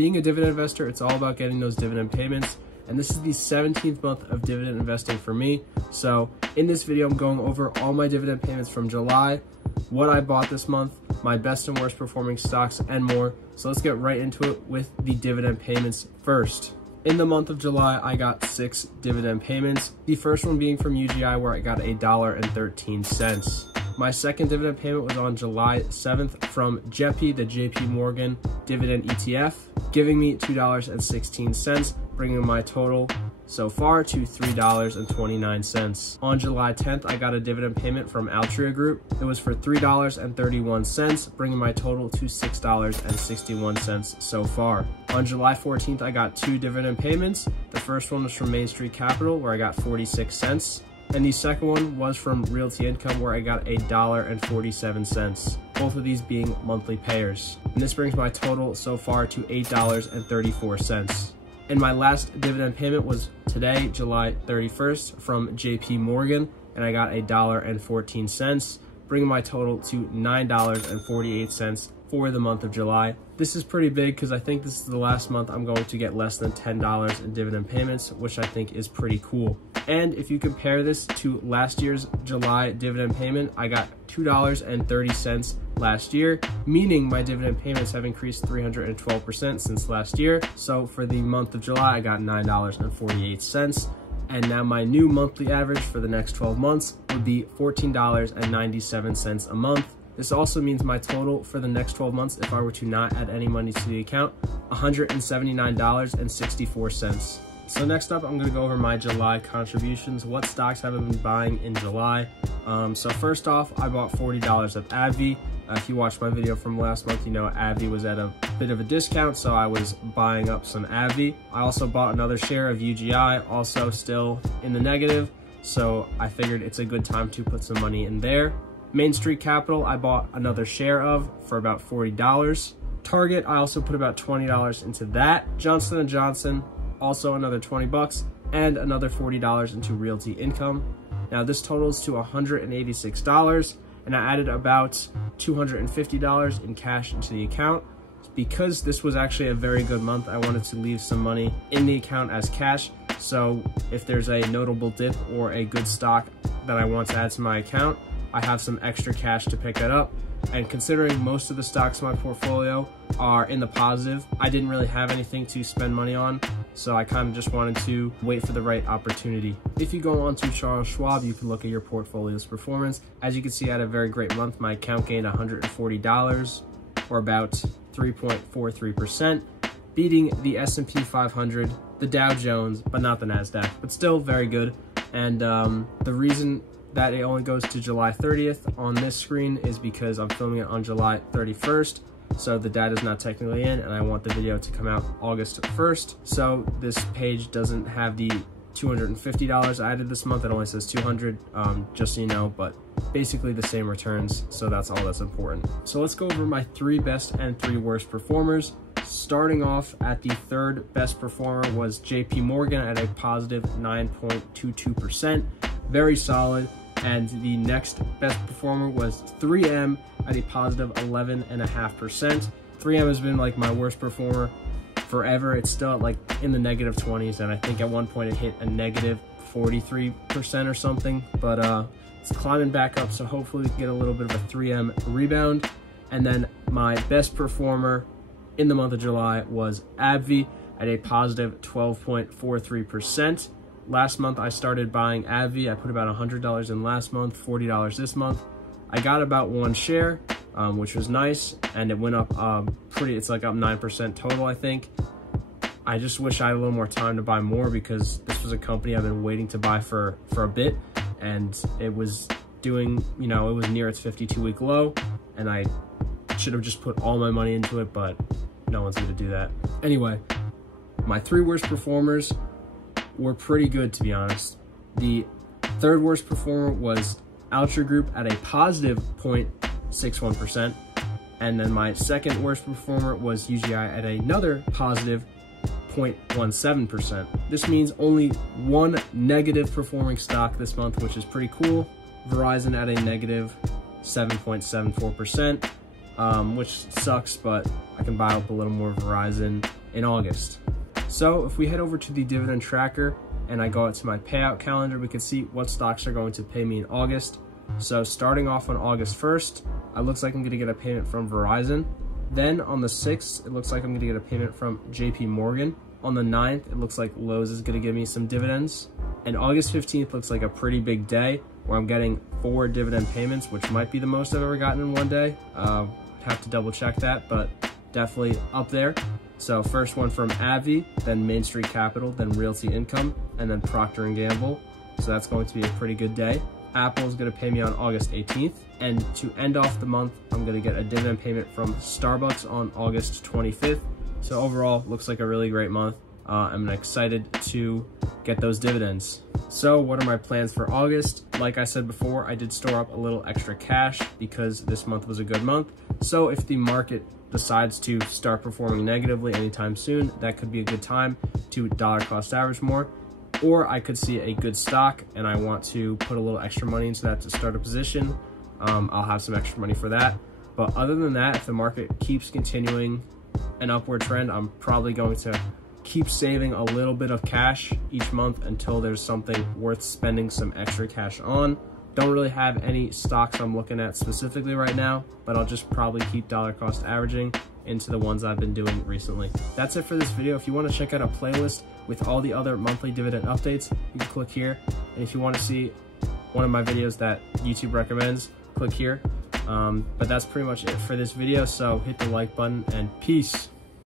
Being a dividend investor, it's all about getting those dividend payments. And this is the 17th month of dividend investing for me. So in this video, I'm going over all my dividend payments from July, what I bought this month, my best and worst performing stocks, and more. So let's get right into it with the dividend payments first. In the month of July, I got 6 dividend payments. The first one being from UGI, where I got $1.13. My second dividend payment was on July 7th from JEPI, the JP Morgan dividend ETF, giving me $2.16, bringing my total so far to $3.29. On July 10th, I got a dividend payment from Altria Group. It was for $3.31, bringing my total to $6.61 so far. On July 14th, I got 2 dividend payments. The first one was from Main Street Capital, where I got 46 cents. And the second one was from Realty Income, where I got $1.47, both of these being monthly payers. And this brings my total so far to $8.34. And my last dividend payment was today, July 31st, from JP Morgan, and I got $1.14, bringing my total to $9.48 for the month of July. This is pretty big because I think this is the last month I'm going to get less than $10 in dividend payments, which I think is pretty cool. And if you compare this to last year's July dividend payment, I got $2.30 last year, meaning my dividend payments have increased 312% since last year. So for the month of July, I got $9.48. And now my new monthly average for the next 12 months would be $14.97 a month. This also means my total for the next 12 months, if I were to not add any money to the account, $179.64. So next up, I'm going to go over my July contributions. What stocks have I been buying in July? So first off, I bought $40 of AbbVie. If you watched my video from last month, you know AbbVie was at a bit of a discount, so I was buying up some AbbVie. I also bought another share of UGI, also still in the negative, so I figured it's a good time to put some money in there. Main Street Capital, I bought another share of for about $40. Target, I also put about $20 into that. Johnson & Johnson, also another 20 bucks, and another $40 into Realty Income. Now this totals to $186, and I added about $250 in cash into the account. Because this was actually a very good month, I wanted to leave some money in the account as cash. So if there's a notable dip or a good stock that I want to add to my account, I have some extra cash to pick that up. And considering most of the stocks in my portfolio are in the positive, I didn't really have anything to spend money on, so I kind of just wanted to wait for the right opportunity. If you go on to Charles Schwab, you can look at your portfolio's performance. As you can see, I had a very great month. My account gained $140, or about 3.43%, beating the S&P 500, the Dow Jones, but not the NASDAQ, but still very good. And the reason that it only goes to July 30th on this screen is because I'm filming it on July 31st. So the data is not technically in, and I want the video to come out August 1st. So this page doesn't have the $250 I added this month. It only says 200, just so you know, but basically the same returns. So that's all that's important. So let's go over my 3 best and 3 worst performers. Starting off at the 3rd best performer was JP Morgan at a positive 9.22%. Very solid. And the next best performer was 3M at a positive 11.5%. 3M has been like my worst performer forever. It's still at like in the negative 20s, and I think at one point it hit a negative 43% or something, but it's climbing back up, so hopefully we can get a little bit of a 3M rebound. And then my best performer in the month of July was AbbVie at a positive 12.43%. Last month, I started buying AbbVie. I put about $100 in last month, $40 this month. I got about 1 share, which was nice, and it went up it's like up 9% total, I think. I just wish I had a little more time to buy more, because this was a company I've been waiting to buy for a bit, and it was doing, it was near its 52-week low, and I should have just put all my money into it, but no one's going to do that. Anyway, my 3 worst performers were pretty good, to be honest. The 3rd worst performer was Altria Group at a positive 0.61%, and then my 2nd worst performer was UGI at another positive 0.17%. This means only 1 negative performing stock this month, which is pretty cool. Verizon at a negative 7.74%, which sucks, but I can buy up a little more Verizon in August. So if we head over to the dividend tracker and I go out to my payout calendar, we can see what stocks are going to pay me in August. So starting off on August 1st, it looks like I'm going to get a payment from Verizon. Then on the 6th, it looks like I'm going to get a payment from JP Morgan. On the 9th, it looks like Lowe's is going to give me some dividends. And August 15th looks like a pretty big day where I'm getting 4 dividend payments, which might be the most I've ever gotten in one day. Have to double check that, but definitely up there. So first one from AbbVie, then Main Street Capital, then Realty Income, and then Procter & Gamble. So that's going to be a pretty good day. Apple is going to pay me on August 18th. And to end off the month, I'm going to get a dividend payment from Starbucks on August 25th. So overall, looks like a really great month. I'm excited to get those dividends. So what are my plans for August? Like I said before, I did store up a little extra cash because this month was a good month. So if the market decides to start performing negatively anytime soon, that could be a good time to dollar cost average more. Or I could see a good stock and I want to put a little extra money into that to start a position. I'll have some extra money for that. But other than that, if the market keeps continuing an upward trend, I'm probably going to keep saving a little bit of cash each month until there's something worth spending some extra cash on. Don't really have any stocks I'm looking at specifically right now, but I'll just probably keep dollar cost averaging into the ones I've been doing recently. That's it for this video. If you want to check out a playlist with all the other monthly dividend updates, you can click here. And if you want to see one of my videos that YouTube recommends, click here. But that's pretty much it for this video. So hit the like button and peace.